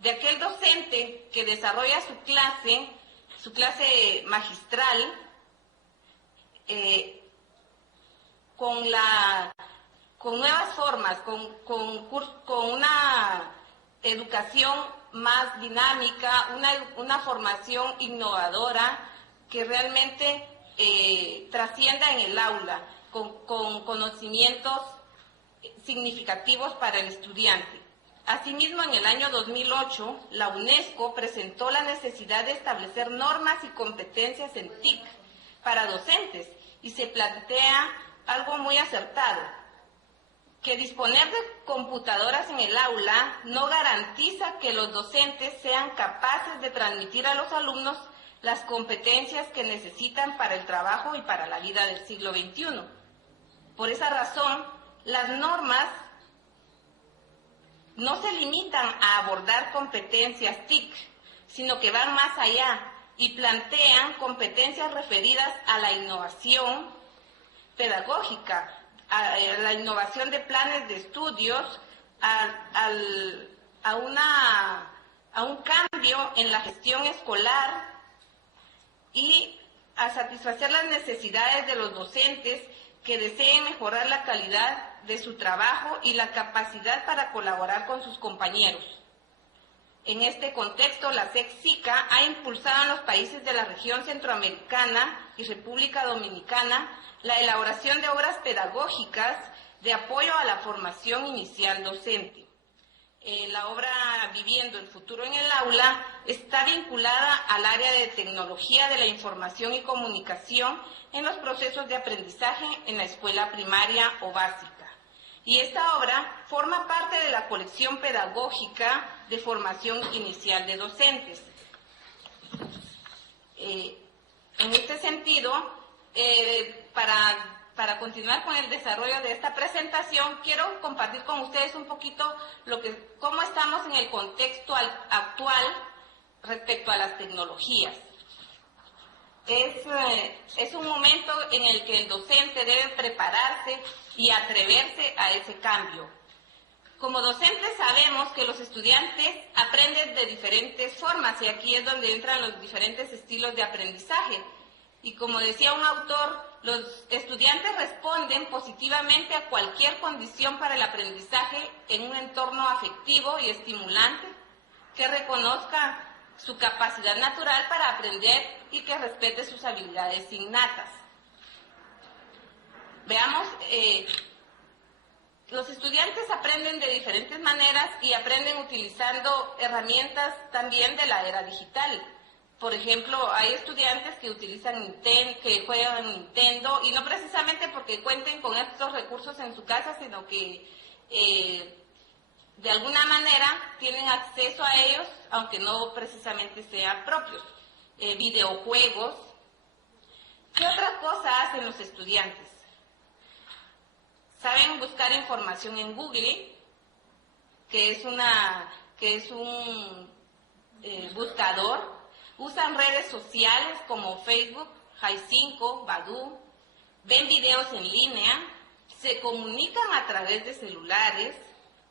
de aquel docente que desarrolla su clase magistral, con nuevas formas, con una educación más dinámica, una formación innovadora que realmente trascienda en el aula, con conocimientos significativos para el estudiante. Asimismo, en el año 2008, la UNESCO presentó la necesidad de establecer normas y competencias en TIC para docentes y se plantea algo muy acertado, que disponer de computadoras en el aula no garantiza que los docentes sean capaces de transmitir a los alumnos las competencias que necesitan para el trabajo y para la vida del siglo XXI. Por esa razón, las normas no se limitan a abordar competencias TIC, sino que van más allá y plantean competencias referidas a la innovación pedagógica, a la innovación de planes de estudios, a un cambio en la gestión escolar y a satisfacer las necesidades de los docentes que deseen mejorar la calidad de su trabajo y la capacidad para colaborar con sus compañeros. En este contexto, la SEC-SICA ha impulsado en los países de la región centroamericana y República Dominicana la elaboración de obras pedagógicas de apoyo a la formación inicial docente. La obra Viviendo el Futuro en el Aula está vinculada al área de tecnología de la información y comunicación en los procesos de aprendizaje en la escuela primaria o básica. Y esta obra forma parte de la colección pedagógica de formación inicial de docentes. En este sentido, para continuar con el desarrollo de esta presentación, quiero compartir con ustedes un poquito cómo estamos en el contexto actual respecto a las tecnologías. Es un momento en el que el docente debe prepararse y atreverse a ese cambio. Como docentes sabemos que los estudiantes aprenden de diferentes formas y aquí es donde entran los diferentes estilos de aprendizaje. Y como decía un autor, los estudiantes responden positivamente a cualquier condición para el aprendizaje en un entorno afectivo y estimulante que reconozca su capacidad natural para aprender y que respete sus habilidades innatas. Veamos, los estudiantes aprenden de diferentes maneras y aprenden utilizando herramientas también de la era digital. Por ejemplo, hay estudiantes que que juegan Nintendo, y no precisamente porque cuenten con estos recursos en su casa, sino que de alguna manera tienen acceso a ellos, aunque no precisamente sean propios. Videojuegos. ¿Qué otra cosa hacen los estudiantes? Saben buscar información en Google, que es un buscador. Usan redes sociales como Facebook, Hi5, Badoo, ven videos en línea, se comunican a través de celulares,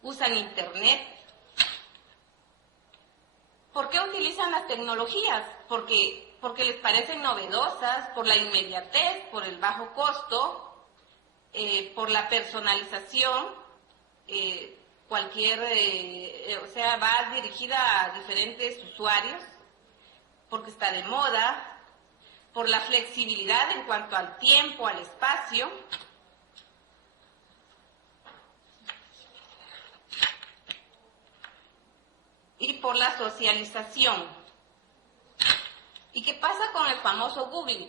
usan Internet. ¿Por qué utilizan las tecnologías? Porque les parecen novedosas, por la inmediatez, por el bajo costo, por la personalización, va dirigida a diferentes usuarios, porque está de moda, por la flexibilidad en cuanto al tiempo, al espacio, y por la socialización. ¿Y qué pasa con el famoso Google?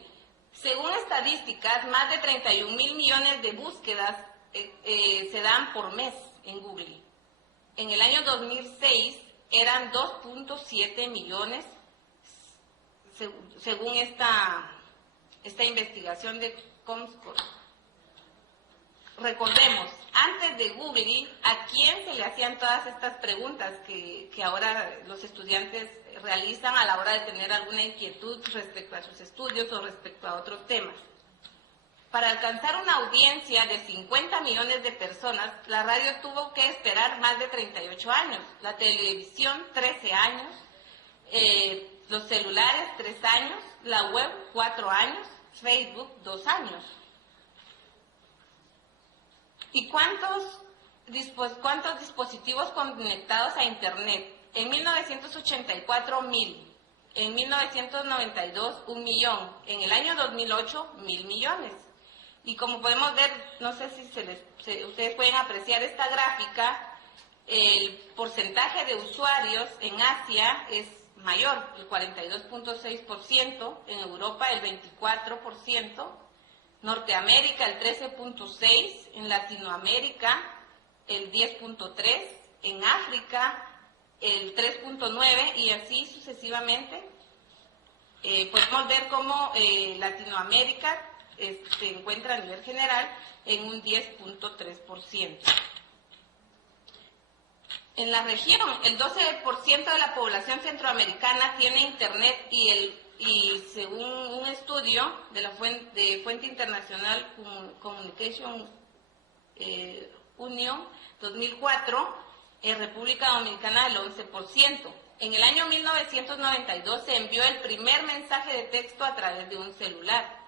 Según estadísticas, más de 31.000 millones de búsquedas se dan por mes en Google. En el año 2006 eran 2.7 millones, según esta investigación de Comscore. Recordemos, antes de Google, ¿a quién se le hacían todas estas preguntas que ahora los estudiantes realizan a la hora de tener alguna inquietud respecto a sus estudios o respecto a otros temas? Para alcanzar una audiencia de 50 millones de personas, la radio tuvo que esperar más de 38 años, la televisión 13 años, los celulares 3 años, la web 4 años, Facebook 2 años. ¿Y cuántos dispositivos conectados a Internet? En 1984, 1.000. En 1992, 1 millón. En el año 2008, 1.000 millones. Y como podemos ver, no sé si ustedes pueden apreciar esta gráfica, el porcentaje de usuarios en Asia es mayor, el 42.6%, en Europa el 24%, Norteamérica el 13.6%, en Latinoamérica el 10.3%, en África el 3.9% y así sucesivamente. Podemos ver cómo Latinoamérica se encuentra a nivel general en un 10.3%. En la región, el 12% de la población centroamericana tiene Internet y según un estudio de la Fuente Internacional Communication Union 2004, en República Dominicana el 11%. En el año 1992 se envió el primer mensaje de texto a través de un celular.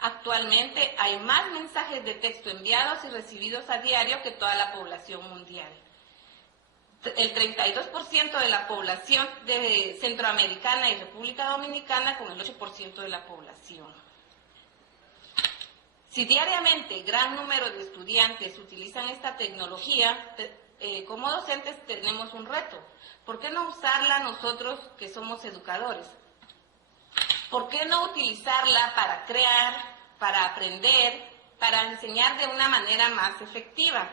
Actualmente hay más mensajes de texto enviados y recibidos a diario que toda la población mundial. El 32% de la población de centroamericana y República Dominicana con el 8% de la población. Si diariamente gran número de estudiantes utilizan esta tecnología, como docentes tenemos un reto. ¿Por qué no usarla nosotros que somos educadores? ¿Por qué no utilizarla para crear, para aprender, para enseñar de una manera más efectiva?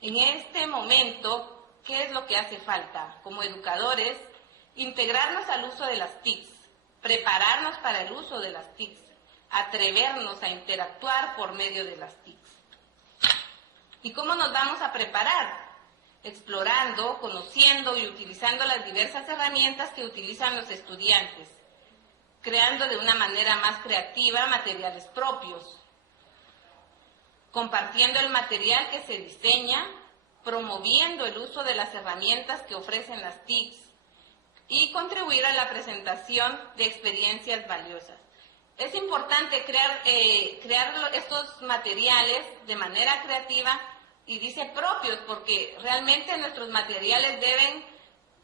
En este momento, ¿qué es lo que hace falta? Como educadores, integrarnos al uso de las TICs, prepararnos para el uso de las TICs, atrevernos a interactuar por medio de las TICs. ¿Y cómo nos vamos a preparar? Explorando, conociendo y utilizando las diversas herramientas que utilizan los estudiantes, creando de una manera más creativa materiales propios, compartiendo el material que se diseña, promoviendo el uso de las herramientas que ofrecen las TICs y contribuir a la presentación de experiencias valiosas. Es importante crear estos materiales de manera creativa y dice propios, porque realmente nuestros materiales deben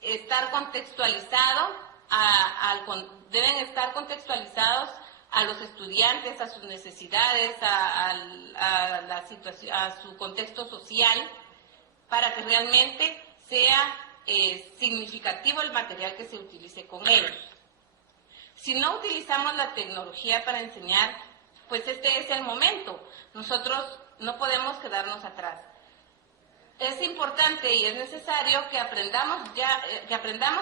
estar contextualizados a los estudiantes, a sus necesidades, a la situación, a su contexto social, para que realmente sea significativo el material que se utilice con ellos. Si no utilizamos la tecnología para enseñar, pues este es el momento. Nosotros no podemos quedarnos atrás. Es importante y es necesario que aprendamos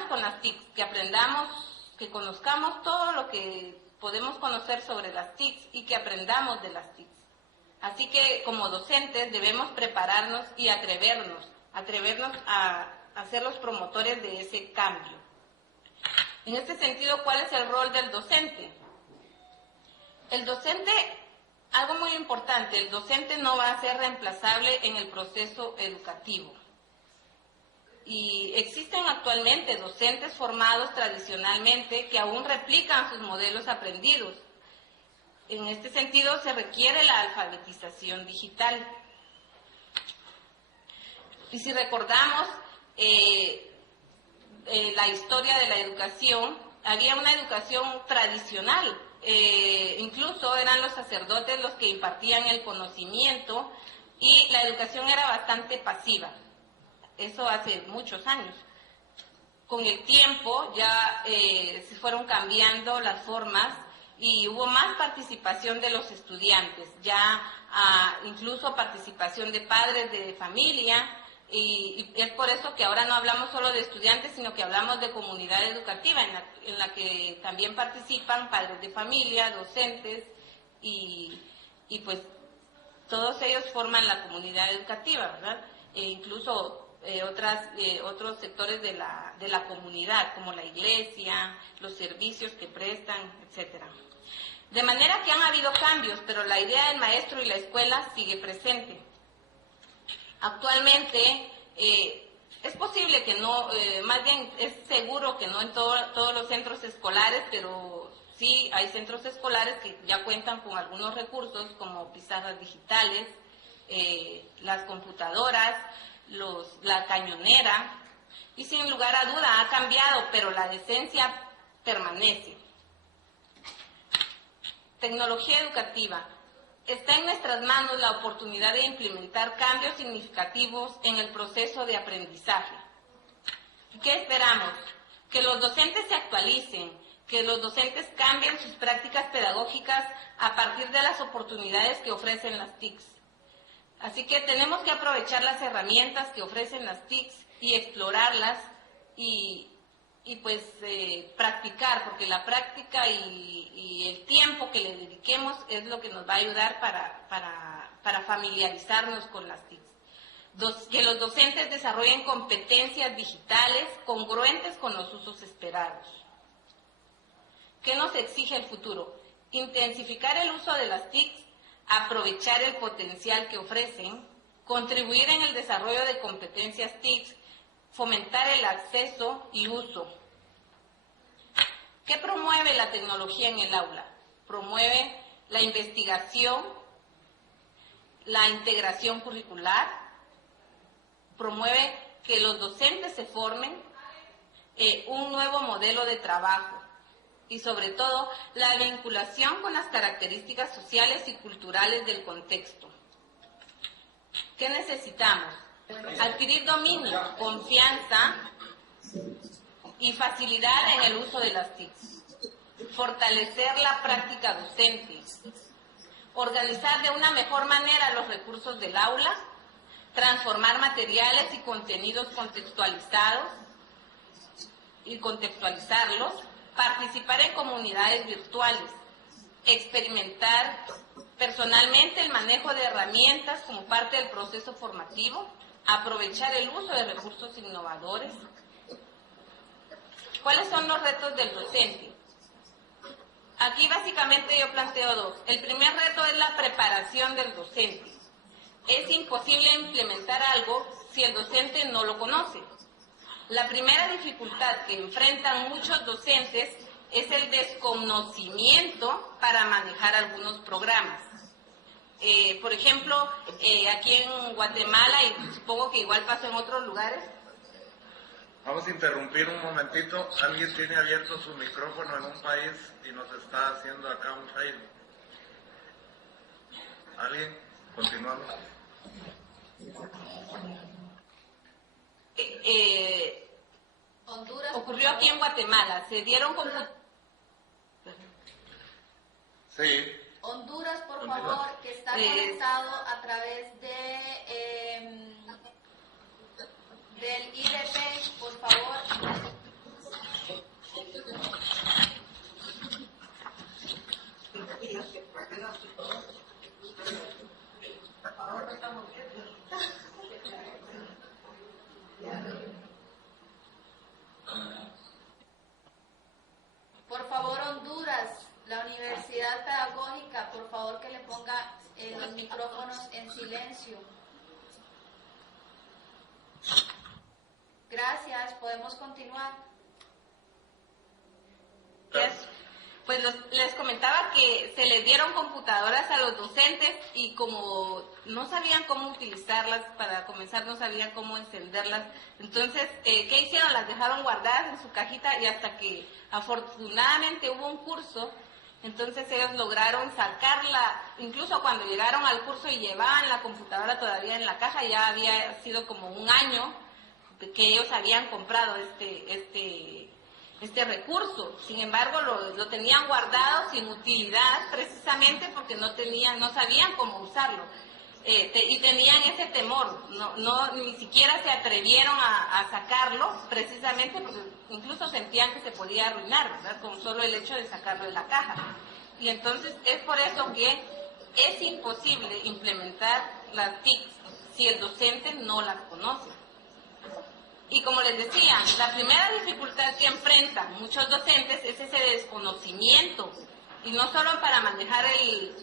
con las TICs, que conozcamos todo lo que podemos conocer sobre las TICs y que aprendamos de las TICs. Así que como docentes debemos prepararnos y atrevernos a ser los promotores de ese cambio. En este sentido, ¿cuál es el rol del docente? El docente, algo muy importante, el docente no va a ser reemplazable en el proceso educativo. Y existen actualmente docentes formados tradicionalmente que aún replican sus modelos aprendidos. En este sentido, se requiere la alfabetización digital. Y si recordamos la historia de la educación, había una educación tradicional, incluso eran los sacerdotes los que impartían el conocimiento y la educación era bastante pasiva. Eso hace muchos años. Con el tiempo ya se fueron cambiando las formas y hubo más participación de los estudiantes, ya incluso participación de padres de familia, y es por eso que ahora no hablamos solo de estudiantes, sino que hablamos de comunidad educativa, en la que también participan padres de familia, docentes, y pues todos ellos forman la comunidad educativa, ¿verdad? Incluso otros sectores de la comunidad, como la iglesia, los servicios que prestan, etcétera. De manera que han habido cambios, pero la idea del maestro y la escuela sigue presente. Actualmente es posible que no, más bien es seguro que no en todos los centros escolares, pero sí hay centros escolares que ya cuentan con algunos recursos como pizarras digitales, las computadoras, la cañonera, y sin lugar a duda ha cambiado, pero la decencia permanece. Tecnología educativa. Está en nuestras manos la oportunidad de implementar cambios significativos en el proceso de aprendizaje. ¿Qué esperamos? Que los docentes se actualicen, que los docentes cambien sus prácticas pedagógicas a partir de las oportunidades que ofrecen las TICs. Así que tenemos que aprovechar las herramientas que ofrecen las TICs y explorarlas y pues practicar, porque la práctica y el tiempo que le dediquemos es lo que nos va a ayudar para familiarizarnos con las TICs. Que los docentes desarrollen competencias digitales congruentes con los usos esperados. ¿Qué nos exige el futuro? Intensificar el uso de las TICs, aprovechar el potencial que ofrecen, contribuir en el desarrollo de competencias TICs, fomentar el acceso y uso. ¿Qué promueve la tecnología en el aula? Promueve la investigación, la integración curricular, promueve que los docentes se formen, un nuevo modelo de trabajo y sobre todo la vinculación con las características sociales y culturales del contexto. ¿Qué necesitamos? Adquirir dominio, confianza y facilidad en el uso de las TICs. Fortalecer la práctica docente. Organizar de una mejor manera los recursos del aula. Transformar materiales y contenidos contextualizados y contextualizarlos. Participar en comunidades virtuales. Experimentar personalmente el manejo de herramientas como parte del proceso formativo. Aprovechar el uso de recursos innovadores. ¿Cuáles son los retos del docente? Aquí básicamente yo planteo dos. El primer reto es la preparación del docente. Es imposible implementar algo si el docente no lo conoce. La primera dificultad que enfrentan muchos docentes es el desconocimiento para manejar algunos programas. Por ejemplo, aquí en Guatemala, y supongo que igual pasa en otros lugares. Vamos a interrumpir un momentito. Alguien tiene abierto su micrófono en un país y nos está haciendo acá un fail. ¿Alguien? Continuamos. Honduras ocurrió aquí en Guatemala. Se dieron Sí. Honduras, por favor, que está conectado a través del IDP, por favor. Por favor, Honduras, la Universidad Pedagógica, por favor que le ponga los micrófonos en silencio. Gracias, podemos continuar. Pues les comentaba que se les dieron computadoras a los docentes y como no sabían cómo utilizarlas, para comenzar no sabían cómo encenderlas, entonces, ¿qué hicieron? Las dejaron guardadas en su cajita y hasta que afortunadamente hubo un curso, entonces ellos lograron sacarla, incluso cuando llegaron al curso y llevaban la computadora todavía en la caja, ya había sido como un año que ellos habían comprado este recurso. Sin embargo, lo tenían guardado sin utilidad, precisamente porque no sabían cómo usarlo. Y tenían ese temor, ni siquiera se atrevieron a sacarlo, precisamente porque incluso sentían que se podía arruinar, ¿verdad? Con solo el hecho de sacarlo de la caja. Y entonces es por eso que es imposible implementar las TICs si el docente no las conoce. Y como les decía, la primera dificultad que enfrentan muchos docentes es ese desconocimiento y no solo para manejar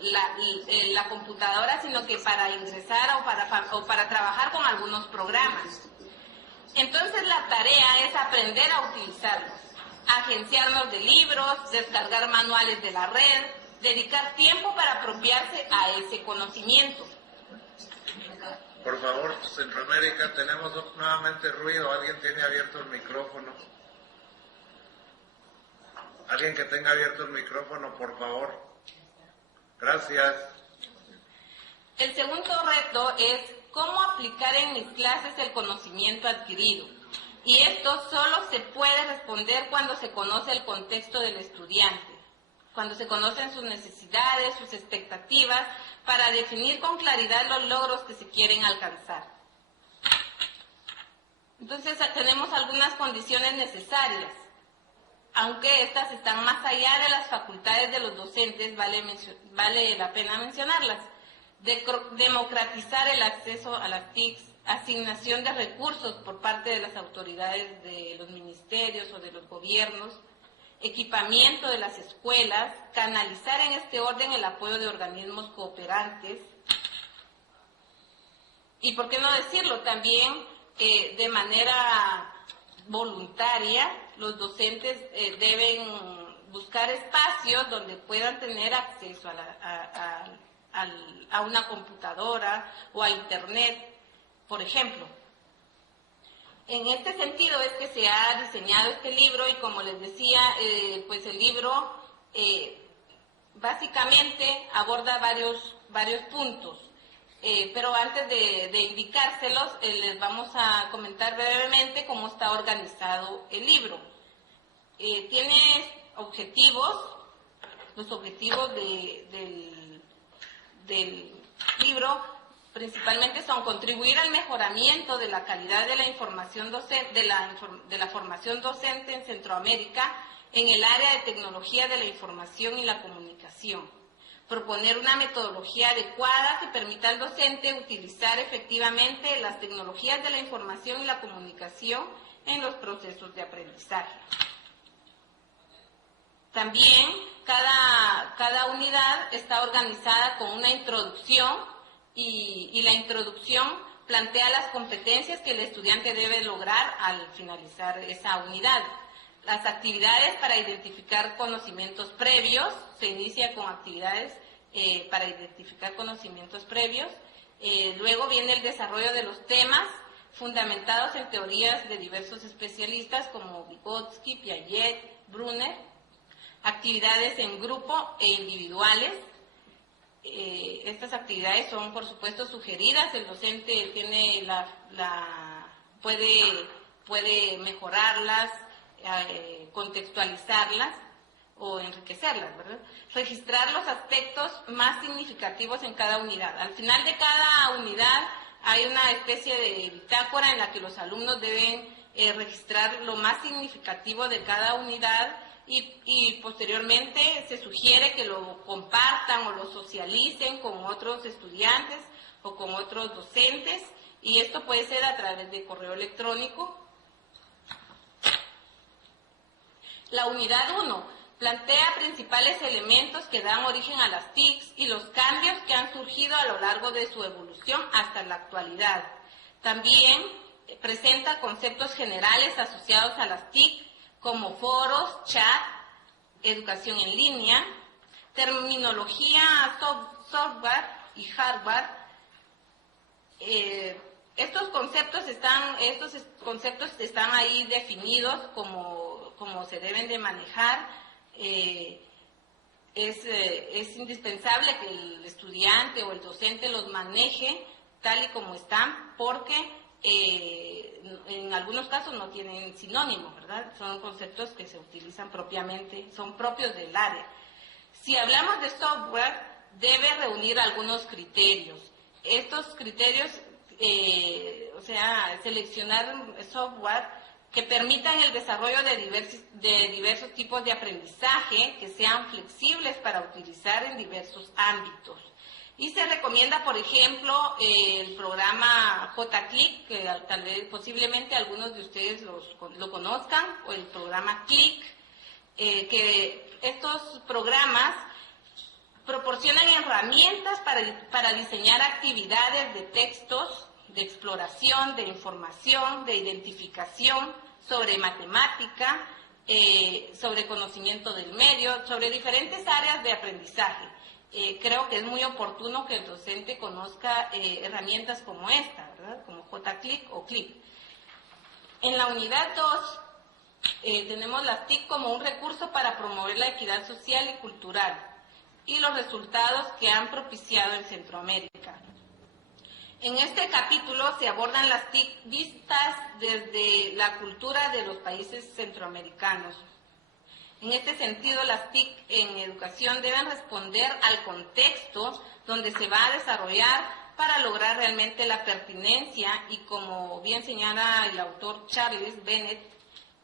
la computadora, sino que para ingresar o para trabajar con algunos programas. Entonces la tarea es aprender a utilizarlos, agenciarnos de libros, descargar manuales de la red, dedicar tiempo para apropiarse a ese conocimiento. Por favor, Centroamérica, tenemos nuevamente ruido. ¿Alguien tiene abierto el micrófono? Alguien que tenga abierto el micrófono, por favor. Gracias. El segundo reto es cómo aplicar en mis clases el conocimiento adquirido. Y esto solo se puede responder cuando se conoce el contexto del estudiante, cuando se conocen sus necesidades, sus expectativas, para definir con claridad los logros que se quieren alcanzar. Entonces tenemos algunas condiciones necesarias. Aunque estas están más allá de las facultades de los docentes, vale la pena mencionarlas. Democratizar el acceso a las TICs, asignación de recursos por parte de las autoridades de los ministerios o de los gobiernos, equipamiento de las escuelas, canalizar en este orden el apoyo de organismos cooperantes y, por qué no decirlo, también de manera voluntaria los docentes deben buscar espacios donde puedan tener acceso a una computadora o a internet, por ejemplo. En este sentido es que se ha diseñado este libro y, como les decía, pues el libro básicamente aborda varios puntos. Pero antes de indicárselos, les vamos a comentar brevemente cómo está organizado el libro. Tiene objetivos. Los objetivos del libro principalmente son contribuir al mejoramiento de la calidad de la información docente, de la formación docente en Centroamérica en el área de tecnología de la información y la comunicación. Proponer una metodología adecuada que permita al docente utilizar efectivamente las tecnologías de la información y la comunicación en los procesos de aprendizaje. También cada unidad está organizada con una introducción y la introducción plantea las competencias que el estudiante debe lograr al finalizar esa unidad. Las actividades para identificar conocimientos previos, se inicia con actividades para identificar conocimientos previos. Luego viene el desarrollo de los temas fundamentados en teorías de diversos especialistas como Vygotsky, Piaget, Brunner. Actividades en grupo e individuales. Estas actividades son, por supuesto, sugeridas. El docente tiene puede mejorarlas, contextualizarlas o enriquecerlas, ¿verdad? Registrar los aspectos más significativos en cada unidad. Al final de cada unidad hay una especie de bitácora en la que los alumnos deben registrar lo más significativo de cada unidad y posteriormente se sugiere que lo compartan o lo socialicen con otros estudiantes o con otros docentes, y esto puede ser a través de correo electrónico. La unidad 1 plantea principales elementos que dan origen a las TICs y los cambios que han surgido a lo largo de su evolución hasta la actualidad. También presenta conceptos generales asociados a las TIC, como foros, chat, educación en línea, terminología software y hardware. Estos conceptos están ahí definidos como se deben de manejar. Es indispensable que el estudiante o el docente los maneje tal y como están, porque en algunos casos no tienen sinónimo, ¿verdad? Son conceptos que se utilizan propiamente, son propios del área. Si hablamos de software, debe reunir algunos criterios. Estos criterios, seleccionar software que permitan el desarrollo de diversos tipos de aprendizaje, que sean flexibles para utilizar en diversos ámbitos. Y se recomienda, por ejemplo, el programa JClick, que tal vez posiblemente algunos de ustedes lo conozcan, o el programa Click, que estos programas Proporcionan herramientas para diseñar actividades de textos, de exploración, de información, de identificación, sobre matemática, sobre conocimiento del medio, sobre diferentes áreas de aprendizaje. Creo que es muy oportuno que el docente conozca herramientas como esta, ¿verdad? Como JCLIC o CLIP. En la unidad 2 tenemos las TIC como un recurso para promover la equidad social y cultural y los resultados que han propiciado en Centroamérica. En este capítulo se abordan las TIC vistas desde la cultura de los países centroamericanos. En este sentido, las TIC en educación deben responder al contexto donde se va a desarrollar para lograr realmente la pertinencia y, como bien señala el autor Charles Bennett,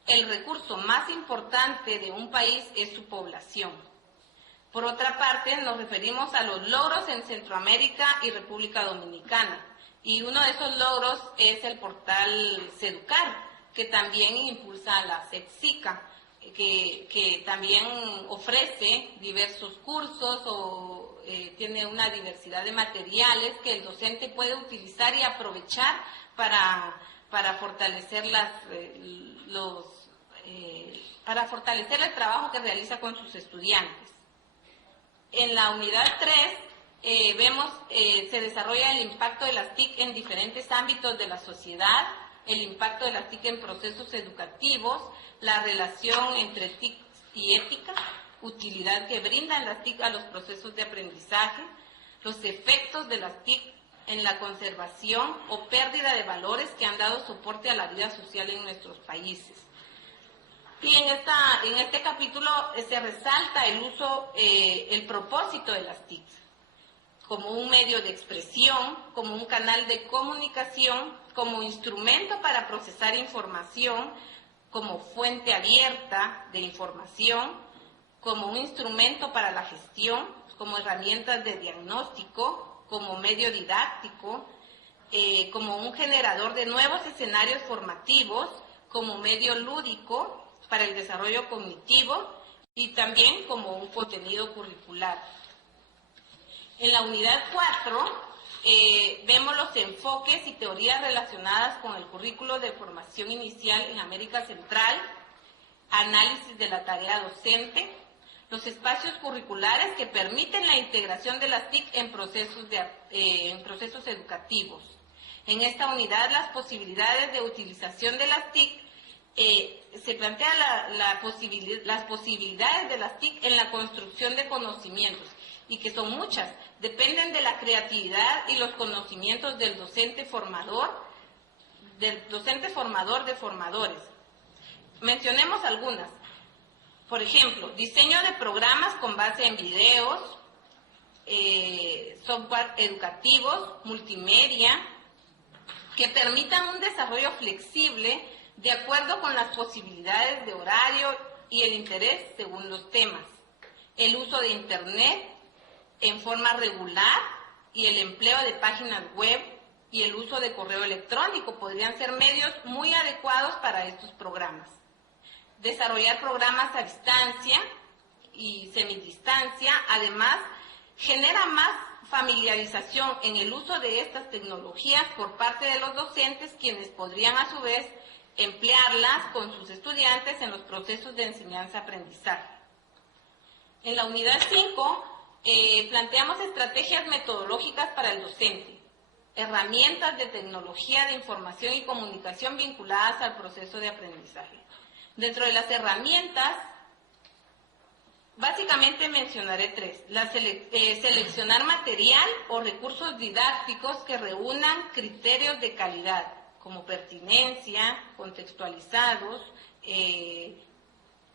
el recurso más importante de un país es su población. Por otra parte, nos referimos a los logros en Centroamérica y República Dominicana, y uno de esos logros es el portal Seducar, que también impulsa la CETSICA, que también ofrece diversos cursos o tiene una diversidad de materiales que el docente puede utilizar y aprovechar para fortalecer para fortalecer el trabajo que realiza con sus estudiantes. En la unidad 3 vemos se desarrolla el impacto de las TIC en diferentes ámbitos de la sociedad, el impacto de las TIC en procesos educativos, la relación entre TIC y ética, utilidad que brindan las TIC a los procesos de aprendizaje, los efectos de las TIC en la conservación o pérdida de valores que han dado soporte a la vida social en nuestros países. Y en este capítulo se resalta el uso, el propósito de las TIC como un medio de expresión, como un canal de comunicación, como instrumento para procesar información, como fuente abierta de información, como un instrumento para la gestión, como herramientas de diagnóstico, como medio didáctico, como un generador de nuevos escenarios formativos, como medio lúdico para el desarrollo cognitivo y también como un contenido curricular. En la unidad 4 vemos los enfoques y teorías relacionadas con el currículo de formación inicial en América Central, análisis de la tarea docente, los espacios curriculares que permiten la integración de las TIC en procesos educativos. En esta unidad, las posibilidades de utilización de las TIC, se plantea las posibilidades de las TIC en la construcción de conocimientos, y que son muchas, dependen de la creatividad y los conocimientos del docente formador de formadores. Mencionemos algunas. Por ejemplo, diseño de programas con base en videos, software educativos, multimedia, que permitan un desarrollo flexible de acuerdo con las posibilidades de horario y el interés según los temas. El uso de Internet en forma regular y el empleo de páginas web y el uso de correo electrónico podrían ser medios muy adecuados para estos programas. Desarrollar programas a distancia y semidistancia, además, genera más familiarización en el uso de estas tecnologías por parte de los docentes, quienes podrían a su vez emplearlas con sus estudiantes en los procesos de enseñanza-aprendizaje. En la unidad 5, planteamos estrategias metodológicas para el docente, herramientas de tecnología de información y comunicación vinculadas al proceso de aprendizaje. Dentro de las herramientas, básicamente mencionaré 3. Seleccionar material o recursos didácticos que reúnan criterios de calidad, como pertinencia, contextualizados,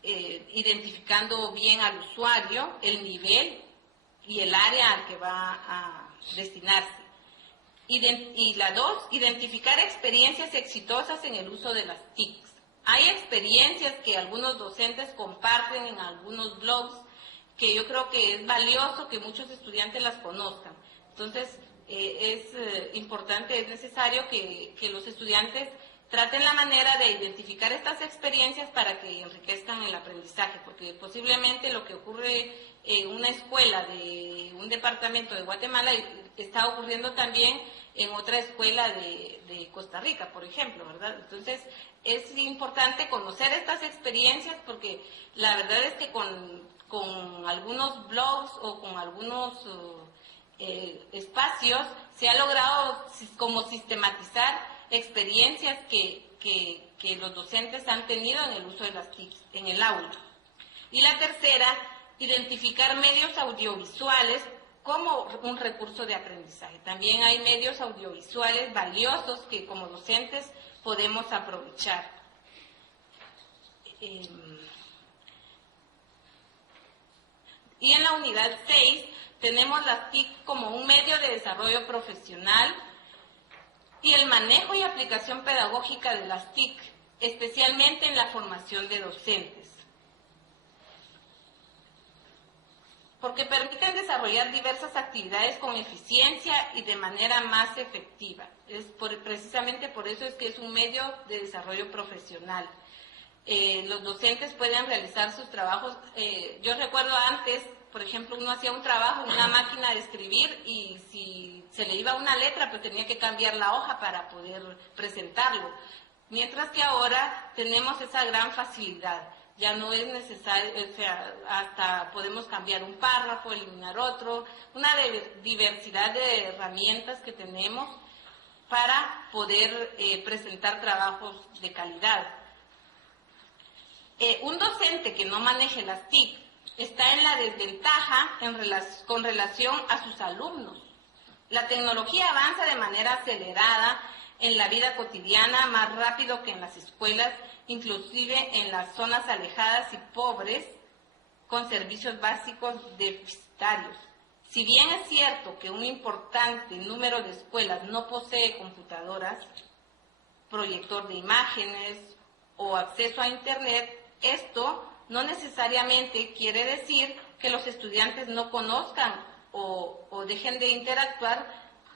identificando bien al usuario, el nivel y el área al que va a destinarse. Y la 2, identificar experiencias exitosas en el uso de las TIC. Hay experiencias que algunos docentes comparten en algunos blogs que yo creo que es valioso que muchos estudiantes las conozcan. Entonces, es importante, es necesario que los estudiantes traten la manera de identificar estas experiencias para que enriquezcan el aprendizaje, porque posiblemente lo que ocurre en una escuela de un departamento de Guatemala está ocurriendo también en otra escuela de Costa Rica, por ejemplo, ¿verdad? Entonces, es importante conocer estas experiencias porque la verdad es que con algunos blogs o con algunos espacios se ha logrado como sistematizar experiencias que los docentes han tenido en el uso de las TIC en el aula. Y la tercera, identificar medios audiovisuales como un recurso de aprendizaje. También hay medios audiovisuales valiosos que como docentes podemos aprovechar. Y en la unidad 6 tenemos las TIC como un medio de desarrollo profesional y el manejo y aplicación pedagógica de las TIC, especialmente en la formación de docentes, porque permiten desarrollar diversas actividades con eficiencia y de manera más efectiva. Precisamente por eso es que es un medio de desarrollo profesional. Los docentes pueden realizar sus trabajos. Yo recuerdo antes, por ejemplo, uno hacía un trabajo en una máquina de escribir y si se le iba una letra, pues tenía que cambiar la hoja para poder presentarlo. Mientras que ahora tenemos esa gran facilidad. Ya no es necesario, o sea, hasta podemos cambiar un párrafo, eliminar otro, una diversidad de herramientas que tenemos para poder presentar trabajos de calidad. Un docente que no maneje las TIC está en la desventaja con relación a sus alumnos. La tecnología avanza de manera acelerada en la vida cotidiana, más rápido que en las escuelas, inclusive en las zonas alejadas y pobres, con servicios básicos deficitarios. Si bien es cierto que un importante número de escuelas no posee computadoras, proyector de imágenes o acceso a Internet, esto no necesariamente quiere decir que los estudiantes no conozcan o dejen de interactuar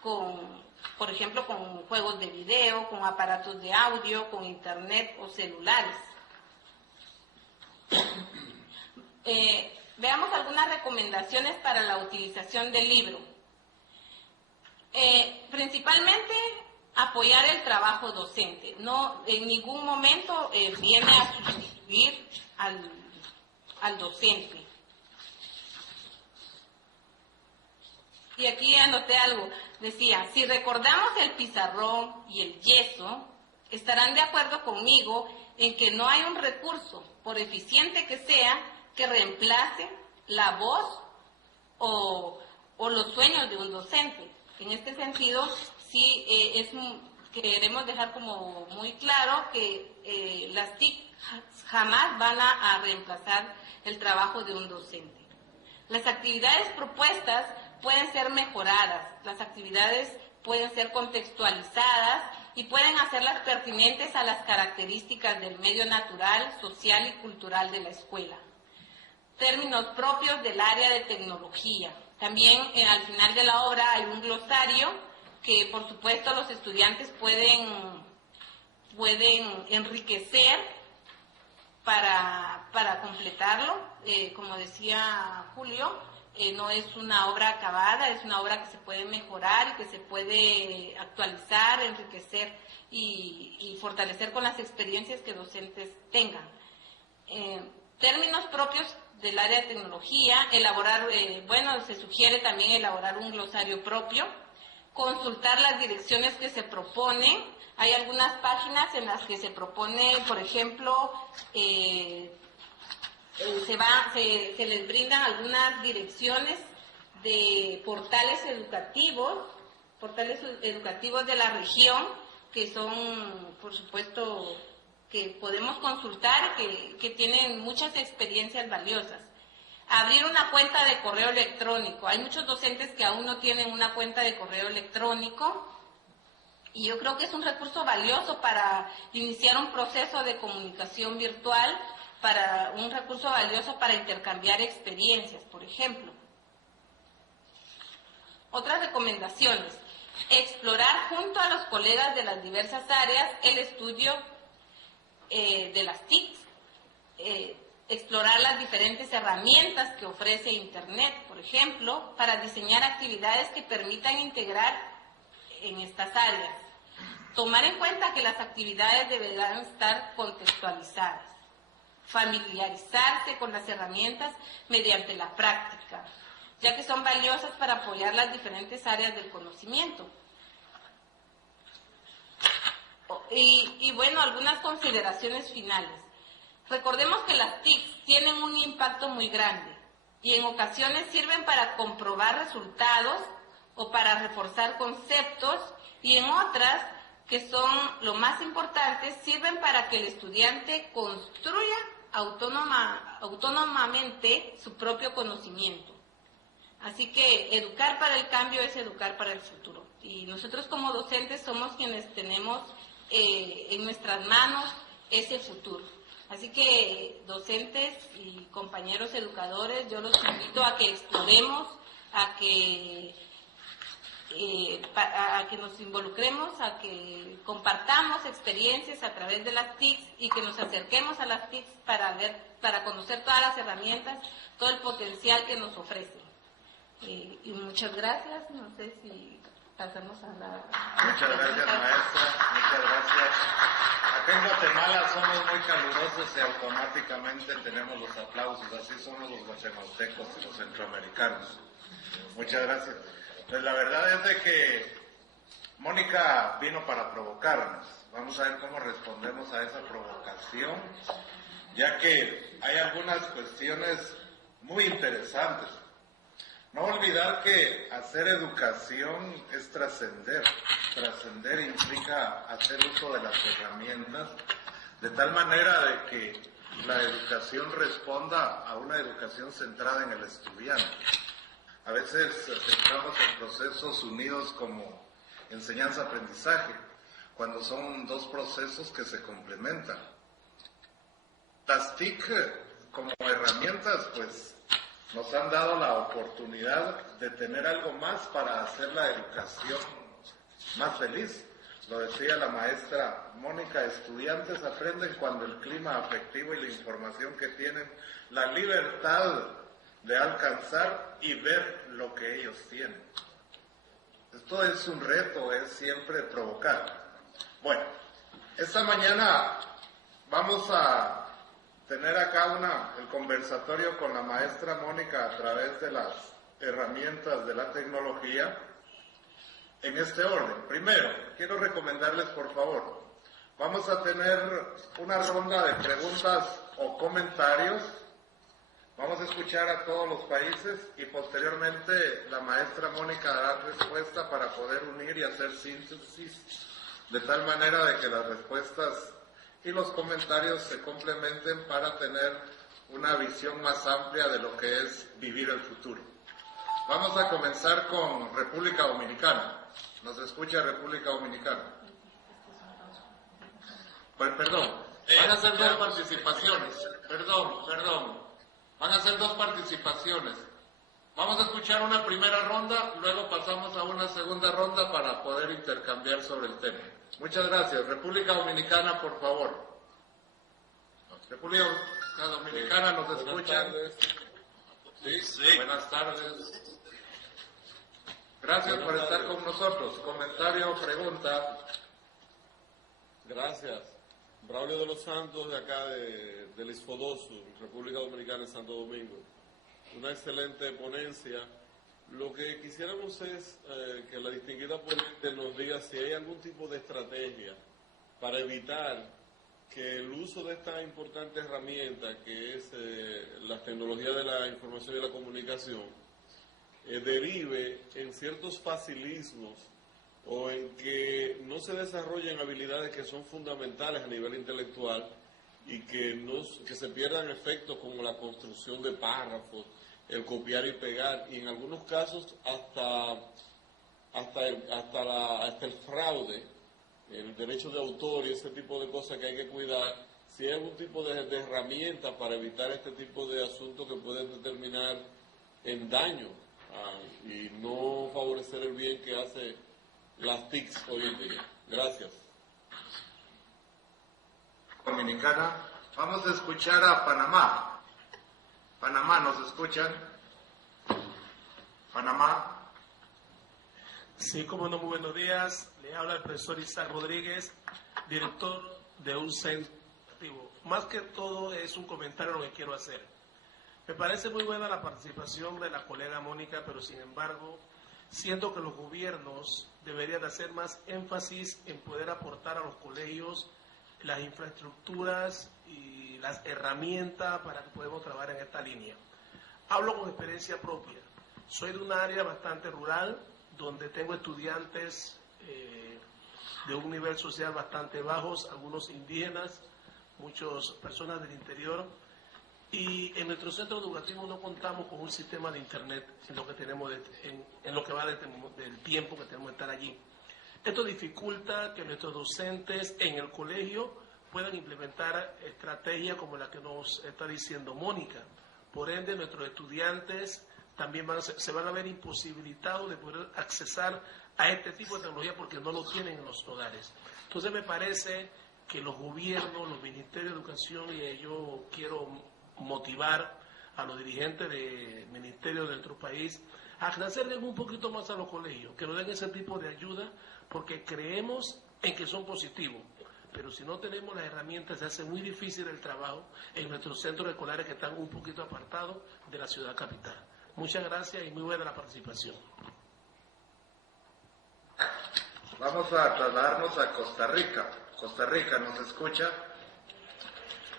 con, por ejemplo, con juegos de video, con aparatos de audio, con Internet o celulares. Veamos algunas recomendaciones para la utilización del libro. Principalmente, apoyar el trabajo docente. No, en ningún momento viene a sustituir al docente. Y aquí anoté algo, decía, si recordamos el pizarrón y el yeso, estarán de acuerdo conmigo en que no hay un recurso, por eficiente que sea, que reemplace la voz o los sueños de un docente. En este sentido, sí queremos dejar como muy claro que las TIC jamás van a reemplazar el trabajo de un docente. Las actividades propuestas pueden ser mejoradas, las actividades pueden ser contextualizadas y pueden hacerlas pertinentes a las características del medio natural, social y cultural de la escuela. Términos propios del área de tecnología. También al final de la obra hay un glosario que por supuesto los estudiantes pueden enriquecer para completarlo. Como decía Julio, no es una obra acabada, es una obra que se puede mejorar y que se puede actualizar, enriquecer y fortalecer con las experiencias que docentes tengan. Términos propios del área de tecnología, se sugiere también elaborar un glosario propio, consultar las direcciones que se proponen. Hay algunas páginas en las que se propone, por ejemplo, se les brindan algunas direcciones de portales educativos de la región, que son, por supuesto, que podemos consultar, que tienen muchas experiencias valiosas. Abrir una cuenta de correo electrónico. Hay muchos docentes que aún no tienen una cuenta de correo electrónico y yo creo que es un recurso valioso para iniciar un proceso de comunicación virtual, un recurso valioso para intercambiar experiencias, por ejemplo. Otras recomendaciones. explorar junto a los colegas de las diversas áreas el estudio de las TICs, explorar las diferentes herramientas que ofrece Internet, por ejemplo, para diseñar actividades que permitan integrar en estas áreas. Tomar en cuenta que las actividades deberán estar contextualizadas, familiarizarse con las herramientas mediante la práctica, ya que son valiosas para apoyar las diferentes áreas del conocimiento. Y bueno, algunas consideraciones finales. Recordemos que las TICs tienen un impacto muy grande y en ocasiones sirven para comprobar resultados o para reforzar conceptos, y en otras, que son lo más importante, sirven para que el estudiante construya autónomamente su propio conocimiento. Así que educar para el cambio es educar para el futuro. Y nosotros como docentes somos quienes tenemos en nuestras manos ese futuro. Así que docentes y compañeros educadores, yo los invito a que exploremos, a que nos involucremos, a que compartamos experiencias a través de las TICs y que nos acerquemos a las TICs para conocer todas las herramientas, todo el potencial que nos ofrecen. Y muchas gracias. No sé si pasamos a la... Muchas gracias, maestra. Muchas gracias. Acá en Guatemala somos muy calurosos y automáticamente tenemos los aplausos. Así somos los guatemaltecos y los centroamericanos. Muchas gracias. Pues la verdad es de que Mónica vino para provocarnos. Vamos a ver cómo respondemos a esa provocación, ya que hay algunas cuestiones muy interesantes. No olvidar que hacer educación es trascender. Trascender implica hacer uso de las herramientas de tal manera de que la educación responda a una educación centrada en el estudiante. A veces estamos en procesos unidos como enseñanza-aprendizaje, cuando son dos procesos que se complementan. Las TIC como herramientas, pues, nos han dado la oportunidad de tener algo más para hacer la educación más feliz. Lo decía la maestra Mónica, estudiantes aprenden cuando el clima afectivo y la información que tienen, la libertad de alcanzar y ver lo que ellos tienen. Esto es un reto, es siempre provocar. Bueno, esta mañana vamos a tener acá el conversatorio con la maestra Mónica a través de las herramientas de la tecnología en este orden. Primero, quiero recomendarles, por favor, vamos a tener una ronda de preguntas o comentarios. Vamos a escuchar a todos los países y posteriormente la maestra Mónica dará respuesta para poder unir y hacer síntesis de tal manera de que las respuestas y los comentarios se complementen para tener una visión más amplia de lo que es vivir el futuro. Vamos a comenzar con República Dominicana. ¿Nos escucha República Dominicana? Pues, perdón, van a ser dos participaciones. Perdón. Van a ser dos participaciones. Vamos a escuchar una primera ronda, luego pasamos a una segunda ronda para poder intercambiar sobre el tema. Muchas gracias. República Dominicana, por favor. República Dominicana, ¿nos escuchan? Sí. Buenas tardes. Gracias por estar con nosotros. Comentario, pregunta. Gracias. Braulio de los Santos, de acá del Isfodosu, República Dominicana, en Santo Domingo. Una excelente ponencia. Lo que quisiéramos es que la distinguida ponente nos diga si hay algún tipo de estrategia para evitar que el uso de esta importante herramienta, que es la tecnología de la información y la comunicación, derive en ciertos facilismos o en que no se desarrollen habilidades que son fundamentales a nivel intelectual y que se pierdan efectos como la construcción de párrafos, el copiar y pegar, y en algunos casos hasta el fraude, el derecho de autor y ese tipo de cosas que hay que cuidar. Si hay algún tipo de herramienta para evitar este tipo de asuntos que pueden determinar en daño y no favorecer el bien que hace las TICs hoy en día. Gracias. Dominicana. Vamos a escuchar a Panamá. Panamá, ¿nos escuchan? Panamá. Sí, como no, muy buenos días. Le habla el profesor Isaac Rodríguez, director de un centro educativo. Más que todo es un comentario lo que quiero hacer. Me parece muy buena la participación de la colega Mónica, pero sin embargo, siento que los gobiernos deberían hacer más énfasis en poder aportar a los colegios las infraestructuras y las herramientas para que podamos trabajar en esta línea. Hablo con experiencia propia. Soy de un área bastante rural, donde tengo estudiantes de un nivel social bastante bajos, algunos indígenas, muchas personas del interior, y en nuestro centro educativo no contamos con un sistema de internet en lo que tenemos en lo que va del tiempo que tenemos de estar allí. Esto dificulta que nuestros docentes en el colegio puedan implementar estrategias como la que nos está diciendo Mónica. Por ende, nuestros estudiantes también se van a ver imposibilitados de poder accesar a este tipo de tecnología porque no lo tienen en los hogares. Entonces me parece que los gobiernos, los ministerios de educación, y yo quiero motivar a los dirigentes de ministerios de nuestro país a hacerle un poquito más a los colegios, que nos den ese tipo de ayuda, porque creemos en que son positivos. Pero si no tenemos las herramientas, se hace muy difícil el trabajo en nuestros centros escolares que están un poquito apartados de la ciudad capital. Muchas gracias y muy buena la participación. Vamos a trasladarnos a Costa Rica. Costa Rica, ¿nos escucha?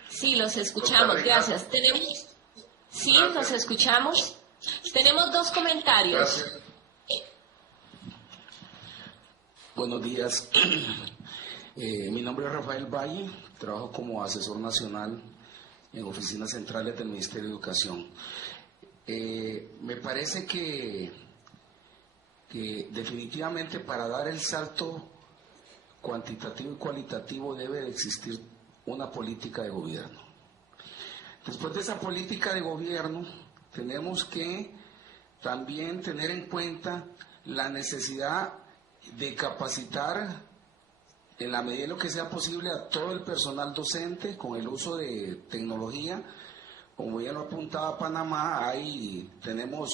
Sí, los escuchamos, gracias. Gracias. Los escuchamos. Tenemos dos comentarios. Gracias. Buenos días. Mi nombre es Rafael Valle, trabajo como asesor nacional en oficinas centrales del Ministerio de Educación. Me parece que definitivamente para dar el salto cuantitativo y cualitativo debe de existir una política de gobierno. Después de esa política de gobierno tenemos que también tener en cuenta la necesidad de capacitar en la medida de lo que sea posible a todo el personal docente con el uso de tecnología. Como ya lo apuntaba Panamá, tenemos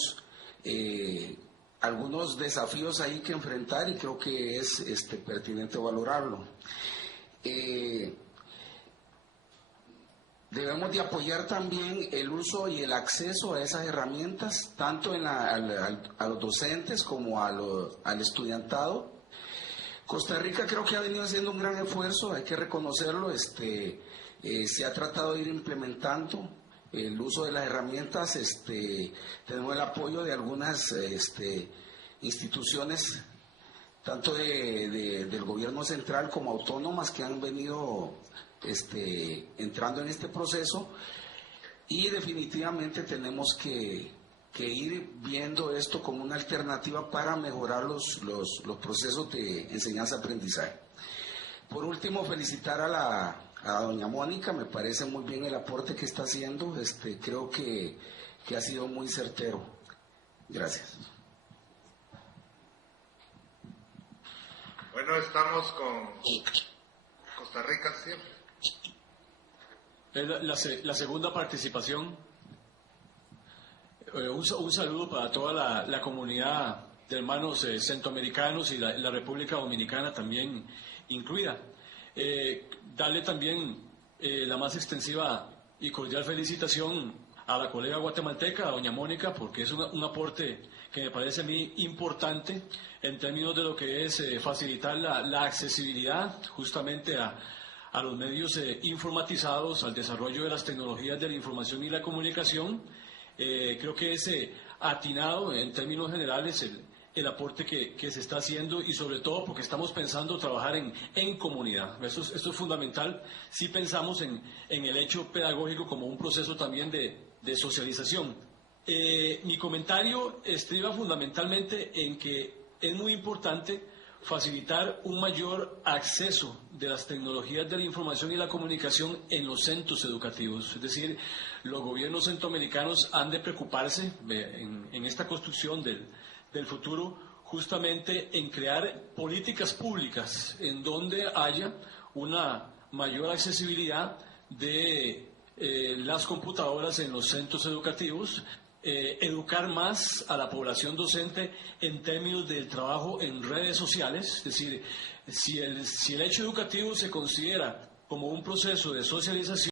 algunos desafíos ahí que enfrentar y creo que es pertinente valorarlo. Debemos de apoyar también el uso y el acceso a esas herramientas, tanto a los docentes como al estudiantado. Costa Rica creo que ha venido haciendo un gran esfuerzo, hay que reconocerlo. Se ha tratado de ir implementando el uso de las herramientas. Tenemos el apoyo de algunas instituciones, tanto del gobierno central como autónomas, que han venido entrando en este proceso, y definitivamente tenemos que ir viendo esto como una alternativa para mejorar los procesos de enseñanza-aprendizaje. Por último, felicitar a doña Mónica, me parece muy bien el aporte que está haciendo, creo que ha sido muy certero. Gracias. Bueno, estamos con Costa Rica siempre. La segunda participación. Un saludo para toda la comunidad de hermanos centroamericanos y la República Dominicana también incluida. Darle también la más extensiva y cordial felicitación a la colega guatemalteca, a doña Mónica, porque es un aporte que me parece a mí importante en términos de lo que es facilitar la accesibilidad justamente a los medios informatizados, al desarrollo de las tecnologías de la información y la comunicación. Creo que es atinado en términos generales el aporte que se está haciendo, y sobre todo porque estamos pensando trabajar en comunidad. Esto es fundamental si pensamos en el hecho pedagógico como un proceso también de socialización. Mi comentario estriba fundamentalmente en que es muy importante facilitar un mayor acceso de las tecnologías de la información y la comunicación en los centros educativos. Es decir, los gobiernos centroamericanos han de preocuparse en esta construcción del futuro justamente en crear políticas públicas en donde haya una mayor accesibilidad de las computadoras en los centros educativos, educar más a la población docente en términos del trabajo en redes sociales, es decir, si el hecho educativo se considera como un proceso de socialización,